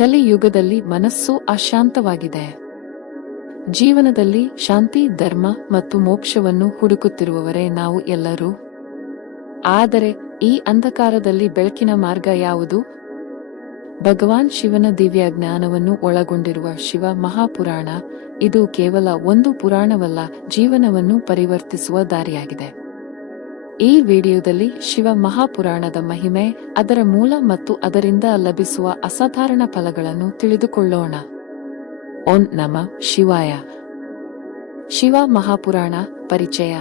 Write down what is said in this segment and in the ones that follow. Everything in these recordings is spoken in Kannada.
ಕಲಿಯುಗದಲ್ಲಿ ಮನಸ್ಸು ಅಶಾಂತವಾಗಿದೆ. ಜೀವನದಲ್ಲಿ ಶಾಂತಿ, ಧರ್ಮ ಮತ್ತು ಮೋಕ್ಷವನ್ನು ಹುಡುಕುತ್ತಿರುವವರೇ ನಾವು ಎಲ್ಲರೂ. ಆದರೆ ಈ ಅಂಧಕಾರದಲ್ಲಿ ಬೆಳಕಿನ ಮಾರ್ಗ ಯಾವುದು? ಭಗವಾನ್ ಶಿವನ ದಿವ್ಯ ಜ್ಞಾನವನ್ನು ಒಳಗೊಂಡಿರುವ ಶಿವ ಮಹಾಪುರಾಣ. ಇದು ಕೇವಲ ಒಂದು ಪುರಾಣವಲ್ಲ, ಜೀವನವನ್ನು ಪರಿವರ್ತಿಸುವ ದಾರಿಯಾಗಿದೆ. ಈ ವಿಡಿಯೋದಲ್ಲಿ ಶಿವ ಮಹಾಪುರಾಣದ ಮಹಿಮೆ, ಅದರ ಮೂಲ ಮತ್ತು ಅದರಿಂದ ಲಭಿಸುವ ಅಸಾಧಾರಣ ಫಲಗಳನ್ನು ತಿಳಿದುಕೊಳ್ಳೋಣ. ಓಂ ನಮಃ ಶಿವಾಯ. ಶಿವ ಮಹಾಪುರಾಣ ಪರಿಚಯ.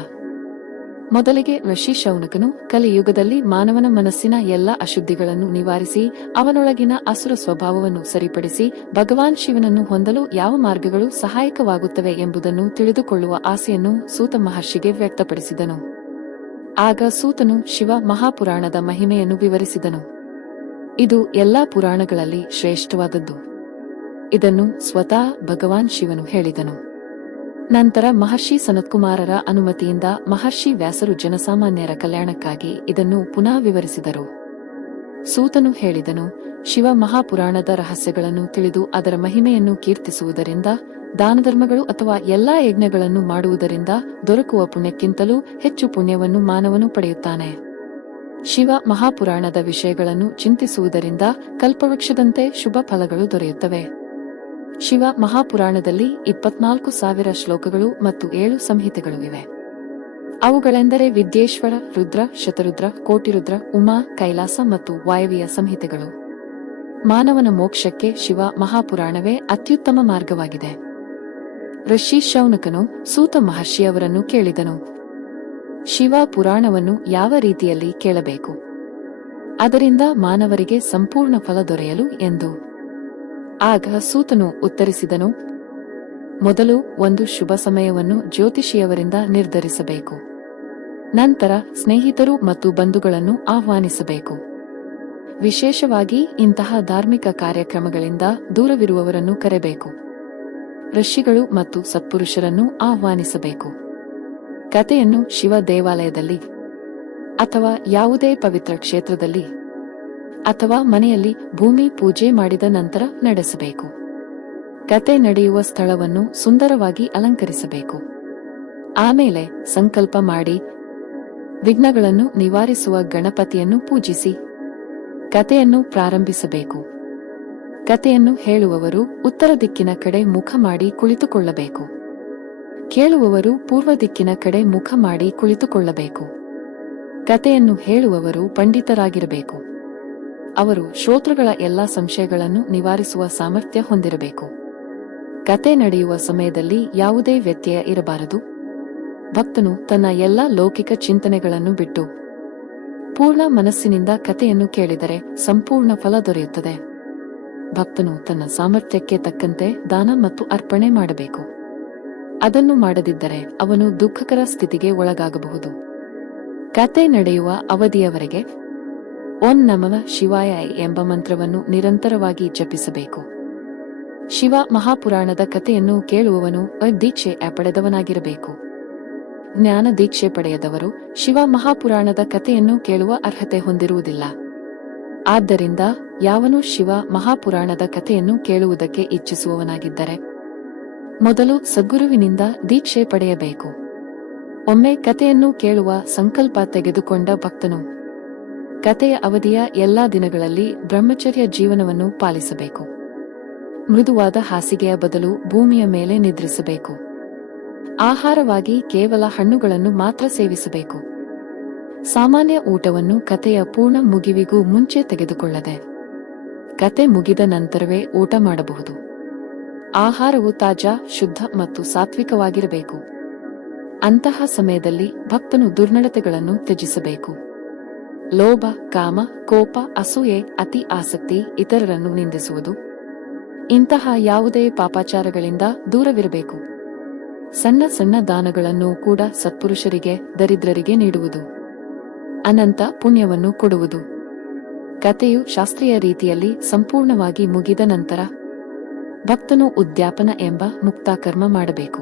ಮೊದಲಿಗೆ ಋಷಿ ಶೌನಕನು ಕಲಿಯುಗದಲ್ಲಿ ಮಾನವನ ಮನಸ್ಸಿನ ಎಲ್ಲ ಅಶುದ್ಧಿಗಳನ್ನು ನಿವಾರಿಸಿ ಅವನೊಳಗಿನ ಅಸುರ ಸ್ವಭಾವವನ್ನು ಸರಿಪಡಿಸಿ ಭಗವಾನ್ ಶಿವನನ್ನು ಹೊಂದಲು ಯಾವ ಮಾರ್ಗಗಳು ಸಹಾಯಕವಾಗುತ್ತವೆ ಎಂಬುದನ್ನು ತಿಳಿದುಕೊಳ್ಳುವ ಆಸೆಯನ್ನು ಸೂತ ಮಹರ್ಷಿಗೆ ವ್ಯಕ್ತಪಡಿಸಿದನು. ಆಗ ಸೂತನು ಶಿವ ಮಹಾಪುರಾಣದ ಮಹಿಮೆಯನ್ನು ವಿವರಿಸಿದನು. ಇದು ಎಲ್ಲಾ ಪುರಾಣಗಳಲ್ಲಿ ಶ್ರೇಷ್ಠವಾದದ್ದು. ಇದನ್ನು ಸ್ವತಃ ಭಗವಾನ್ ಶಿವನು ಹೇಳಿದನು. ನಂತರ ಮಹರ್ಷಿ ಸನತ್ಕುಮಾರರ ಅನುಮತಿಯಿಂದ ಮಹರ್ಷಿ ವ್ಯಾಸರು ಜನಸಾಮಾನ್ಯರ ಕಲ್ಯಾಣಕ್ಕಾಗಿ ಇದನ್ನು ಪುನಃ ವಿವರಿಸಿದರು. ಸೂತನು ಹೇಳಿದನು, ಶಿವ ಮಹಾಪುರಾಣದ ರಹಸ್ಯಗಳನ್ನು ತಿಳಿದು ಅದರ ಮಹಿಮೆಯನ್ನು ಕೀರ್ತಿಸುವುದರಿಂದ, ದಾನಧರ್ಮಗಳು ಅಥವಾ ಎಲ್ಲಾ ಯಜ್ಞಗಳನ್ನು ಮಾಡುವುದರಿಂದ ದೊರಕುವ ಪುಣ್ಯಕ್ಕಿಂತಲೂ ಹೆಚ್ಚು ಪುಣ್ಯವನ್ನು ಮಾನವನು ಪಡೆಯುತ್ತಾನೆ. ಶಿವ ಮಹಾಪುರಾಣದ ವಿಷಯಗಳನ್ನು ಚಿಂತಿಸುವುದರಿಂದ ಕಲ್ಪವೃಕ್ಷದಂತೆ ಶುಭ ಫಲಗಳು ದೊರೆಯುತ್ತವೆ. ಶಿವ ಮಹಾಪುರಾಣದಲ್ಲಿ 24,000 ಶ್ಲೋಕಗಳು ಮತ್ತು 7 ಸಂಹಿತೆಗಳು ಇವೆ. ಅವುಗಳೆಂದರೆ ವಿದ್ಯೇಶ್ವರ, ರುದ್ರ, ಶತರುದ್ರ, ಕೋಟಿರುದ್ರ, ಉಮಾ, ಕೈಲಾಸ ಮತ್ತು ವಾಯವ್ಯ ಸಂಹಿತೆಗಳು. ಮಾನವನ ಮೋಕ್ಷಕ್ಕೆ ಶಿವ ಮಹಾಪುರಾಣವೇ ಅತ್ಯುತ್ತಮ ಮಾರ್ಗವಾಗಿದೆ. ಋಷಿ ಶೌನಕನು ಸೂತ ಮಹರ್ಷಿಯವರನ್ನು ಕೇಳಿದನು, ಶಿವ ಪುರಾಣವನ್ನು ಯಾವ ರೀತಿಯಲ್ಲಿ ಕೇಳಬೇಕು? ಅದರಿಂದ ಮಾನವರಿಗೆ ಸಂಪೂರ್ಣ ಫಲ ದೊರೆಯಲು ಎಂದು. ಆಗ ಸೂತನು ಉತ್ತರಿಸಿದನು, ಮೊದಲು ಒಂದು ಶುಭ ಸಮಯವನ್ನು ಜ್ಯೋತಿಷಿಯವರಿಂದ ನಿರ್ಧರಿಸಬೇಕು. ನಂತರ ಸ್ನೇಹಿತರು ಮತ್ತು ಬಂಧುಗಳನ್ನು ಆಹ್ವಾನಿಸಬೇಕು. ವಿಶೇಷವಾಗಿ ಇಂತಹ ಧಾರ್ಮಿಕ ಕಾರ್ಯಕ್ರಮಗಳಿಂದ ದೂರವಿರುವವರನ್ನು ಕರೆಬೇಕು. ಋಷಿಗಳು ಮತ್ತು ಸತ್ಪುರುಷರನ್ನು ಆಹ್ವಾನಿಸಬೇಕು. ಕಥೆಯನ್ನು ಶಿವ ದೇವಾಲಯದಲ್ಲಿ ಅಥವಾ ಯಾವುದೇ ಪವಿತ್ರ ಕ್ಷೇತ್ರದಲ್ಲಿ ಅಥವಾ ಮನೆಯಲ್ಲಿ ಭೂಮಿ ಪೂಜೆ ಮಾಡಿದ ನಂತರ ನಡೆಸಬೇಕು. ಕತೆ ನಡೆಯುವ ಸ್ಥಳವನ್ನು ಸುಂದರವಾಗಿ ಅಲಂಕರಿಸಬೇಕು. ಆಮೇಲೆ ಸಂಕಲ್ಪ ಮಾಡಿ ವಿಘ್ನಗಳನ್ನು ನಿವಾರಿಸುವ ಗಣಪತಿಯನ್ನು ಪೂಜಿಸಿ ಕಥೆಯನ್ನು ಪ್ರಾರಂಭಿಸಬೇಕು. ಕಥೆಯನ್ನು ಹೇಳುವವರು ಉತ್ತರ ದಿಕ್ಕಿನ ಕಡೆ ಮುಖ ಮಾಡಿ ಕುಳಿತುಕೊಳ್ಳಬೇಕು. ಕೇಳುವವರು ಪೂರ್ವ ದಿಕ್ಕಿನ ಕಡೆ ಮುಖ ಮಾಡಿ ಕುಳಿತುಕೊಳ್ಳಬೇಕು. ಕಥೆಯನ್ನು ಹೇಳುವವರು ಪಂಡಿತರಾಗಿರಬೇಕು. ಅವರು ಶ್ರೋತೃಗಳ ಎಲ್ಲಾ ಸಂಶಯಗಳನ್ನು ನಿವಾರಿಸುವ ಸಾಮರ್ಥ್ಯ ಹೊಂದಿರಬೇಕು. ಕತೆ ನಡೆಯುವ ಸಮಯದಲ್ಲಿ ಯಾವುದೇ ವ್ಯತ್ಯಯ ಇರಬಾರದು. ಭಕ್ತನು ತನ್ನ ಎಲ್ಲಾ ಲೌಕಿಕ ಚಿಂತನೆಗಳನ್ನು ಬಿಟ್ಟು ಪೂರ್ಣ ಮನಸ್ಸಿನಿಂದ ಕಥೆಯನ್ನು ಕೇಳಿದರೆ ಸಂಪೂರ್ಣ ಫಲ ದೊರೆಯುತ್ತದೆ. ಭಕ್ತನು ತನ್ನ ಸಾಮರ್ಥ್ಯಕ್ಕೆ ತಕ್ಕಂತೆ ದಾನ ಮತ್ತು ಅರ್ಪಣೆ ಮಾಡಬೇಕು. ಅದನ್ನು ಮಾಡದಿದ್ದರೆ ಅವನು ದುಃಖಕರ ಸ್ಥಿತಿಗೆ ಒಳಗಾಗಬಹುದು. ಕತೆ ನಡೆಯುವ ಅವಧಿಯವರೆಗೆ ಓಂ ನಮಃ ಶಿವಾಯ ಎಂಬ ಮಂತ್ರವನ್ನು ನಿರಂತರವಾಗಿ ಜಪಿಸಬೇಕು. ಶಿವ ಮಹಾಪುರಾಣದ ಕಥೆಯನ್ನು ಕೇಳುವವನು ದೀಕ್ಷೆ ಪಡೆದವನಾಗಿರಬೇಕು. ಜ್ಞಾನ ದೀಕ್ಷೆ ಪಡೆಯದವರು ಶಿವ ಮಹಾಪುರಾಣದ ಕಥೆಯನ್ನು ಕೇಳುವ ಅರ್ಹತೆ ಹೊಂದಿರುವುದಿಲ್ಲ. ಆದ್ದರಿಂದ ಯಾವನು ಶಿವ ಮಹಾಪುರಾಣದ ಕಥೆಯನ್ನು ಕೇಳುವುದಕ್ಕೆ ಇಚ್ಛಿಸುವವನಾಗಿದ್ದರೆ ಮೊದಲು ಸದ್ಗುರುವಿನಿಂದ ದೀಕ್ಷೆ ಪಡೆಯಬೇಕು. ಒಮ್ಮೆ ಕಥೆಯನ್ನು ಕೇಳುವ ಸಂಕಲ್ಪ ತೆಗೆದುಕೊಂಡ ಭಕ್ತನು ಕಥೆಯ ಅವಧಿಯ ಎಲ್ಲಾ ದಿನಗಳಲ್ಲಿ ಬ್ರಹ್ಮಚರ್ಯ ಜೀವನವನ್ನು ಪಾಲಿಸಬೇಕು. ಮೃದುವಾದ ಹಾಸಿಗೆಯ ಬದಲು ಭೂಮಿಯ ಮೇಲೆ ನಿದ್ರಿಸಬೇಕು. ಆಹಾರವಾಗಿ ಕೇವಲ ಹಣ್ಣುಗಳನ್ನು ಮಾತ್ರ ಸೇವಿಸಬೇಕು. ಸಾಮಾನ್ಯ ಊಟವನ್ನು ಕಥೆಯ ಪೂರ್ಣ ಮುಗಿವಿಗೂ ಮುಂಚೆ ತೆಗೆದುಕೊಳ್ಳದೆ ಕತೆ ಮುಗಿದ ನಂತರವೇ ಊಟ ಮಾಡಬಹುದು. ಆಹಾರವು ತಾಜಾ, ಶುದ್ಧ ಮತ್ತು ಸಾತ್ವಿಕವಾಗಿರಬೇಕು. ಅಂತಹ ಸಮಯದಲ್ಲಿ ಭಕ್ತನು ದುರ್ನಡತೆಗಳನ್ನು ತ್ಯಜಿಸಬೇಕು. ಲೋಭ, ಕಾಮ, ಕೋಪ, ಅಸೂಯೆ, ಅತಿ ಆಸಕ್ತಿ, ಇತರರನ್ನು ನಿಂದಿಸುವುದು, ಇಂತಹ ಯಾವುದೇ ಪಾಪಾಚಾರಗಳಿಂದ ದೂರವಿರಬೇಕು. ಸಣ್ಣ ಸಣ್ಣ ದಾನಗಳನ್ನು ಕೂಡ ಸತ್ಪುರುಷರಿಗೆ, ದರಿದ್ರರಿಗೆ ನೀಡುವುದು ಅನಂತ ಪುಣ್ಯವನ್ನು ಕೊಡುವುದು. ಕಥೆಯು ಶಾಸ್ತ್ರೀಯ ರೀತಿಯಲ್ಲಿ ಸಂಪೂರ್ಣವಾಗಿ ಮುಗಿದ ನಂತರ ಭಕ್ತನು ಉದ್ಯಾಪನ ಎಂಬ ಮುಕ್ತಾಕರ್ಮ ಮಾಡಬೇಕು.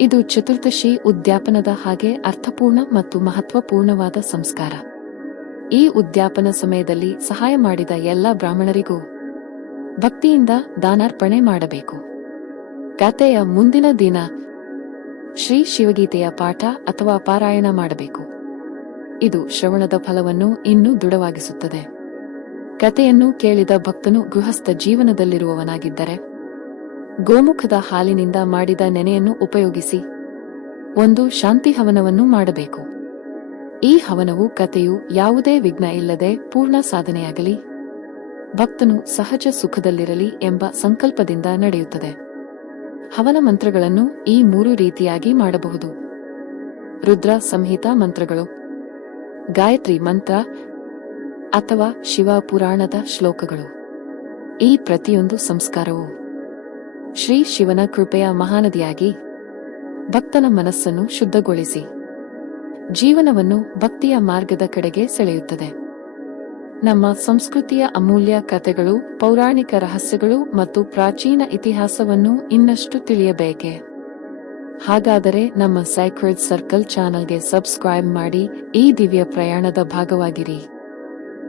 ಇದು ಚತುರ್ದಶಿ ಉದ್ಯಾಪನದ ಹಾಗೆ ಅರ್ಥಪೂರ್ಣ ಮತ್ತು ಮಹತ್ವಪೂರ್ಣವಾದ ಸಂಸ್ಕಾರ. ಈ ಉದ್ಯಾಪನ ಸಮಯದಲ್ಲಿ ಸಹಾಯ ಮಾಡಿದ ಎಲ್ಲ ಬ್ರಾಹ್ಮಣರಿಗೂ ಭಕ್ತಿಯಿಂದ ದಾನಾರ್ಪಣೆ ಮಾಡಬೇಕು. ಕಥೆಯ ಮುಂದಿನ ದಿನ ಶ್ರೀ ಶಿವಗೀತೆಯ ಪಾಠ ಅಥವಾ ಪಾರಾಯಣ ಮಾಡಬೇಕು. ಇದು ಶ್ರವಣದ ಫಲವನ್ನು ಇನ್ನೂ ದೃಢವಾಗಿಸುತ್ತದೆ. ಕಥೆಯನ್ನು ಕೇಳಿದ ಭಕ್ತನು ಗೃಹಸ್ಥ ಜೀವನದಲ್ಲಿರುವವನಾಗಿದ್ದರೆ ಗೋಮುಖದ ಹಾಲಿನಿಂದ ಮಾಡಿದ ನೆನೆಯನ್ನು ಉಪಯೋಗಿಸಿ ಒಂದು ಶಾಂತಿ ಹವನವನ್ನು ಮಾಡಬೇಕು. ಈ ಹವನವು ಕಥೆಯು ಯಾವುದೇ ವಿಘ್ನ ಇಲ್ಲದೆ ಪೂರ್ಣ ಸಾಧನೆಯಾಗಲಿ, ಭಕ್ತನು ಸಹಜ ಸುಖದಲ್ಲಿರಲಿ ಎಂಬ ಸಂಕಲ್ಪದಿಂದ ನಡೆಯುತ್ತದೆ. ಹವನ ಮಂತ್ರಗಳನ್ನು ಈ 3 ರೀತಿಯಾಗಿ ಮಾಡಬಹುದು. ರುದ್ರ ಸಂಹಿತಾ ಮಂತ್ರಗಳು, ಗಾಯತ್ರಿ ಮಂತ್ರ ಅಥವಾ ಶಿವ ಪುರಾಣದ ಶ್ಲೋಕಗಳು. ಈ ಪ್ರತಿಯೊಂದು ಸಂಸ್ಕಾರವು ಶ್ರೀ ಶಿವನ ಕೃಪೆಯ ಮಹಾನದಿಯಾಗಿ ಭಕ್ತನ ಮನಸ್ಸನ್ನು ಶುದ್ಧಗೊಳಿಸಿ ಜೀವನವನ್ನು ಭಕ್ತಿಯ ಮಾರ್ಗದ ಕಡೆಗೆ ಸೆಳೆಯುತ್ತದೆ. ನಮ್ಮ ಸಂಸ್ಕೃತಿಯ ಅಮೂಲ್ಯ ಕಥೆಗಳು, ಪೌರಾಣಿಕ ರಹಸ್ಯಗಳು ಮತ್ತು ಪ್ರಾಚೀನ ಇತಿಹಾಸವನ್ನು ಇನ್ನಷ್ಟು ತಿಳಿಯಬೇಕೆ? ಹಾಗಾದರೆ ನಮ್ಮ ಸೈಕ್ರೆಡ್ ಸರ್ಕಲ್ ಚಾನೆಲ್ಗೆ ಸಬ್ಸ್ಕ್ರೈಬ್ ಮಾಡಿ ಈ ದಿವ್ಯ ಪ್ರಯಾಣದ ಭಾಗವಾಗಿರಿ.